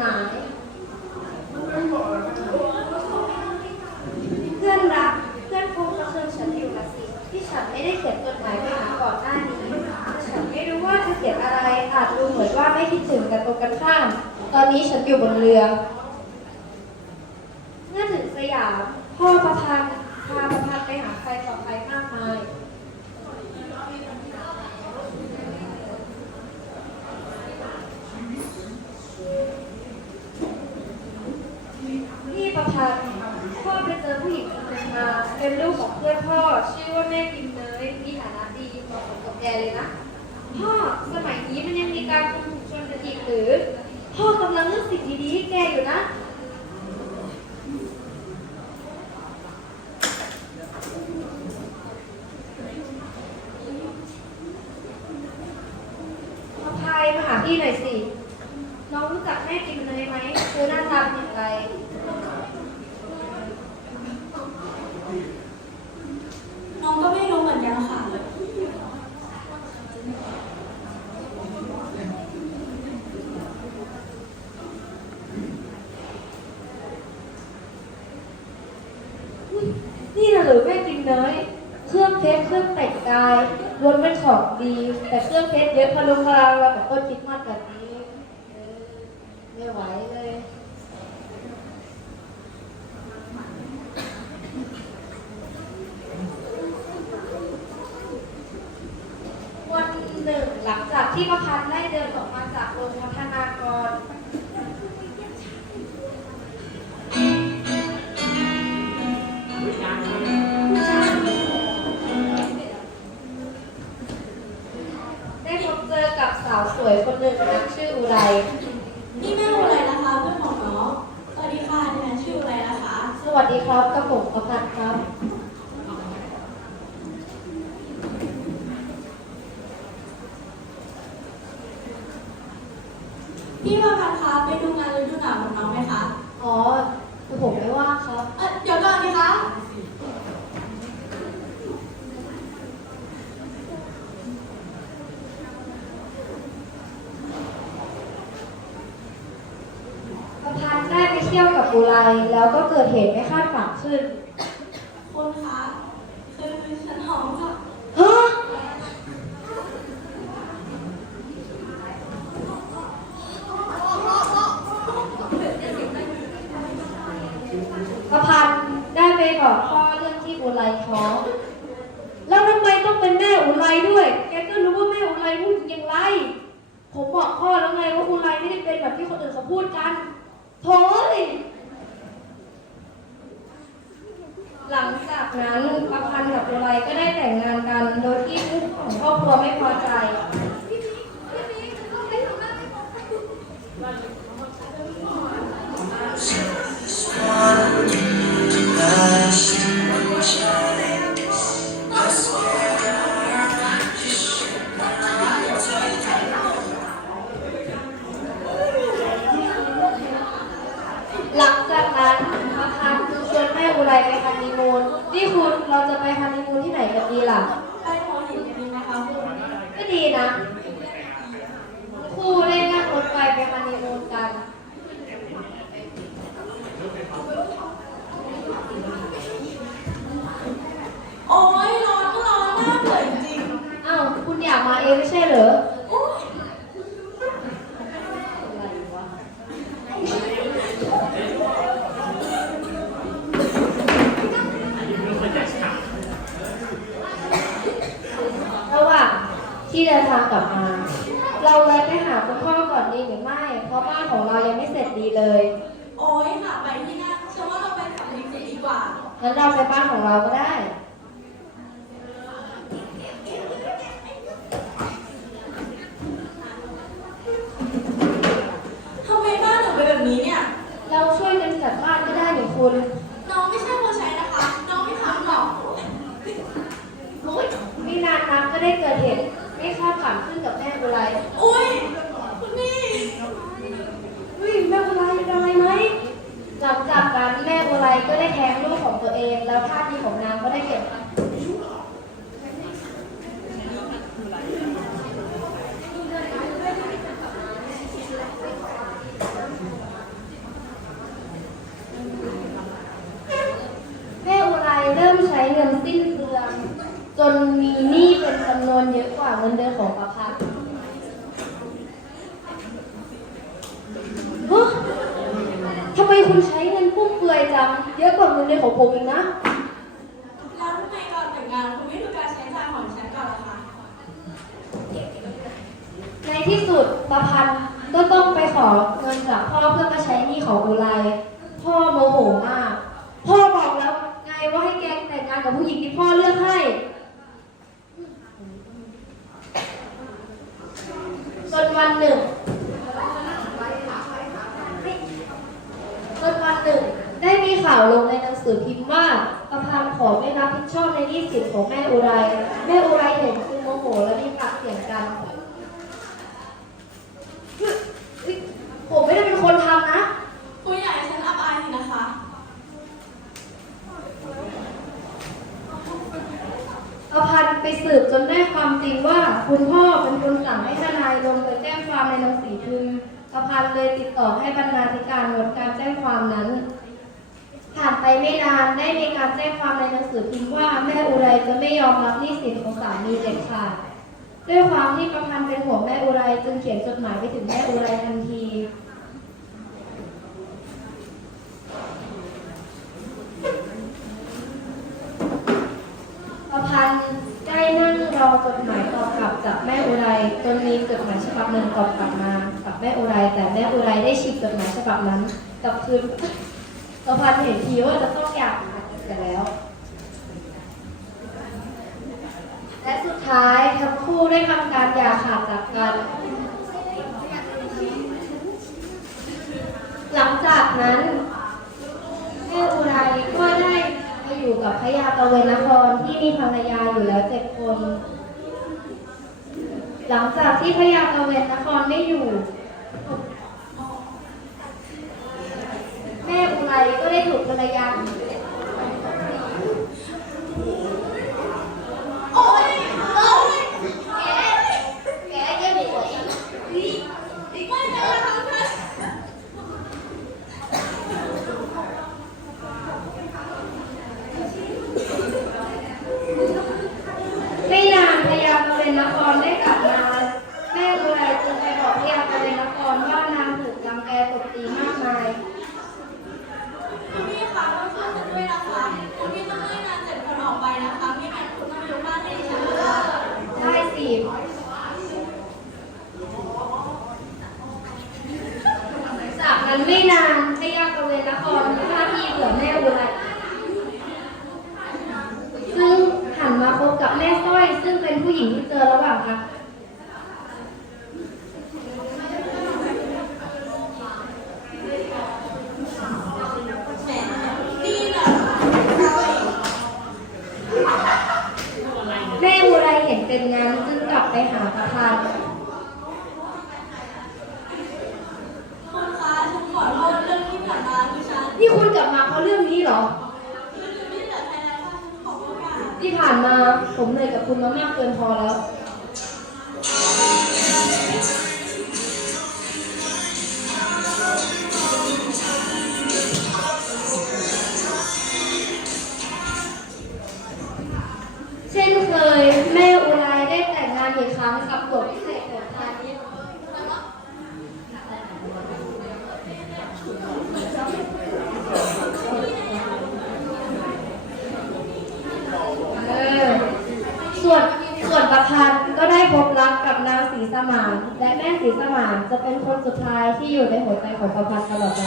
หมาย เพื่อนรัก เพื่อนคงจะเชิญฉันอยู่ละสิที่ฉันไม่ได้เขียนจดหมายไปหาก่อนหน้านี้ ฉันไม่รู้ว่าจะเขียนอะไรอาจดูเหมือนว่าไม่คิดถึงแต่ตรงกันข้าม ตอนนี้ฉันอยู่บนเรือ เมื่อถึงสยาม พ่อประพันธ์พาประพันธ์ไปหาใครต่อใครมากมาย นี่ ประพันธ์พ่อไปเจอผู้หญิงคนหนึ่งมาเป็นลูกของเพื่อนพ่อ ชื่อว่าแม่กิมเนยมีฐานะดีเหมาะสมกับแกเลยนะพ่อสมัยนี้มันยังมีการคุมถุงชนกันอีกหรือพ่อกำลังเลือกสิ่งดีๆให้แกอยู่นะมาพายมาหาพี่หน่อยสิ น้องรู้จักแม่กิมเนยไหมเธอหน้าตาเป็นอย่างไร น้องก็ไม่รู้เหมือนกันค่ะ นี่น่ะหรือแม่กิมเนยเครื่องเพชรเครื่องแต่ง กายล้วนเป็นของดี แต่เครื่องเพชรเยอะพะลุงพลังเราแบบต้นคิดมากแบบนี้เออไม่ไหวเลยวันหนึ่งหลังจากที่ประพันธ์ได้เดินออกมาจากโรงพัฒนากร ไร นี่แม่อะไรนะคะเพื่อนของน้องสวัสดีค่ะดิฉันชื่ออะไรนะคะ สวัสดีครับกระผมประพัดครับ พี่ประพันธ์คะไปดูงานฤดูหนาวของน้องไหมคะ อ๋อกระผมไม่ว่างครับ เอ่อเดี๋ยวก่อนสิคะ ประพันธ์ได้ไปเที่ยวกับอุไร แล้วก็เกิดเหตุไม่คาดฝันขึ้น คุณคะคือฉันท้องค่ะ ฮะ ประพันธ์ได้ไปบอกพ่อเรื่องที่อุไรท้อง แล้วทำไมต้องเป็นแม่อุไรด้วย แกก็รู้ว่าแม่อุไรพูดอย่างไร ผมบอกพ่อแล้วไงว่าอุไรไม่ได้เป็นแบบที่คนอื่นเขาพูดกันโถ่ยหลังจาก นั้นประพันธ์กับอุไลก็ได้แต่งงานกัน โดยที่ผู้ของครอบครัวไม่พอใจ ที่เดินทางกลับมา เราเลยไปหาคุณพ่อก่อนดีหรือไม่ เพราะบ้านของเรายังไม่เสร็จดีเลย โอ้ยค่ะไปที่นั่นฉันว่าเราไปขับลิฟต์ดีกว่า งั้นเราไปบ้านของเราก็ได้ ทำไมบ้านถึงเป็นแบบนี้เนี่ย เราช่วยกันจัดบ้านก็ได้หนิคุณ กับแม่กุไลอุ้ยคุณนี่อุ้ยแม่กุไลได้ไหมหลังจากนั้นแม่กุไลก็ได้แท้งลูกของตัวเอง แล้วภาพทีของนางก็ได้เก็บเริ่มใช้เงินสิ้นเฟืองจนมีหนี้เป็นจำนวนเยอะกว่าเงินเดือนของ คุณใช้เงินฟุ่มเฟือยจัง เยอะกว่าเงินเดือนของผมอีกนะ แล้วทำไมก่อนแต่งงานคุณไม่ดูการใช้จ่ายของฉันก่อนล่ะคะ ในที่สุดประพันธ์ก็ต้องไปขอเงินจากพ่อเพื่อมาใช้หนี้ของอุไรพ่อโมโหมาก พ่อบอกแล้วไงว่าให้แกแต่งงานกับผู้หญิงที่พ่อเลือกให้ จนวันหนึ่ง จนวันหนึ่ง ได้มีข่าวลงในหนัง สือพิมพ์ว่าประพันธ์ขอไม่รับผิดชอบในหนี้สินของแม่อุไรแม่อุไรเห็นจึงโมโหและมีปากเสียงกันผมไม่ได้เป็นคนทำนะคุณอยากให้ฉันอับอายสินะคะ ประพันธ์ไปสืบจนได้ความจริงว่า คุณพ่อเป็นคนสั่งให้ทนายลงไปแจ้งความในหนังสือพิมพ์ประพันธ์เลยติดต่อให้บรรณาธิการงดการแจ้งความนั้น ผ่านไปไม่นานได้มีการแจ้งความในหนังสือพิมพ์ว่าแม่อุไรจะไม่ยอมรับหนี้สินของสามีเด็ดขาดด้วยความที่ประพันธ์เป็นห่วงแม่อุไรจึงเขียนจดหมายไปถึงแม่อุไรทันทีประพันธ์ได้นั่งรอจดหมายตอบกลับจากแม่อุไรจนมีจดหมายฉบับหนึ่งตอบกลับมากับแม่อุไรแต่แม่อุไรได้ฉีกจดหมายฉบับนั้นกลับคืน ประพันเห็นทีว่าจะต้องอยากหากันแล้ว และสุดท้ายทั้งคู่ได้ทำการหย่าขาดจากกัน หลังจากนั้นแม่อุไรก็ได้มาอยู่กับพระยาตะเวนนครที่มีภรรยาอยู่แล้วเจ็ดคน หลังจากที่พระยาตะเวนนครไม่อยู่ แม่อุไรก็ได้ถูกภรรยา โอ๊ยโอ๊ย แกแกเยี่ยมหัวฉัน นี่อีกไม่จะมาทำฉัน ไม่นานพระยาตะเวนนครได้กลับมา แม่อุไรจึงไปบอกพระยาตะเวนนครว่านางถูกรังแกตบตีมากมาย คุณพี่คะต้องช่วยฉันด้วยนะคะคุณพี่ต้องไล่งานเจ็ดคนออกไปนะคะไม่งั้นคุณต้องยกบ้านให้ดิฉันนะคะ ได้สิจา กันไม่นานพระยาตะเวนนครมีหน้าที่เผื่อแม่อุไรซึ่งหันมาพบกับแม่สร้อย ซึ่งเป็นผู้หญิงที่เจอระหว่างทาง แหมดีหน่อยเราเอง แม่อุไรเห็นเป็นงั้นจึงกลับไปหาประพันธ์ คุณคะฉันขอโทษเรื่องที่ผ่านมาคือฉัน นี่คุณกลับมาเพราะเรื่องนี้เหรอ คือฉันไม่เหลือใครแล้วค่ะฉันขอโทษค่ะ ที่ผ่านมาผมเหนื่อยกับคุณมามากเกินพอแล้ว เช่นเคยแม่อุไรได้แต่งงานอีกครั้งกับหลวพิเศษเกิดพาณิชย์เออ ส่วนส่วนประพันธ์ ก็ได้พบรักกับนางศรีสมานและแม่ศรีสมานจะเป็นคนสุดท้ายที่อยู่ในหัวใจของประพันธ์ตลอดไป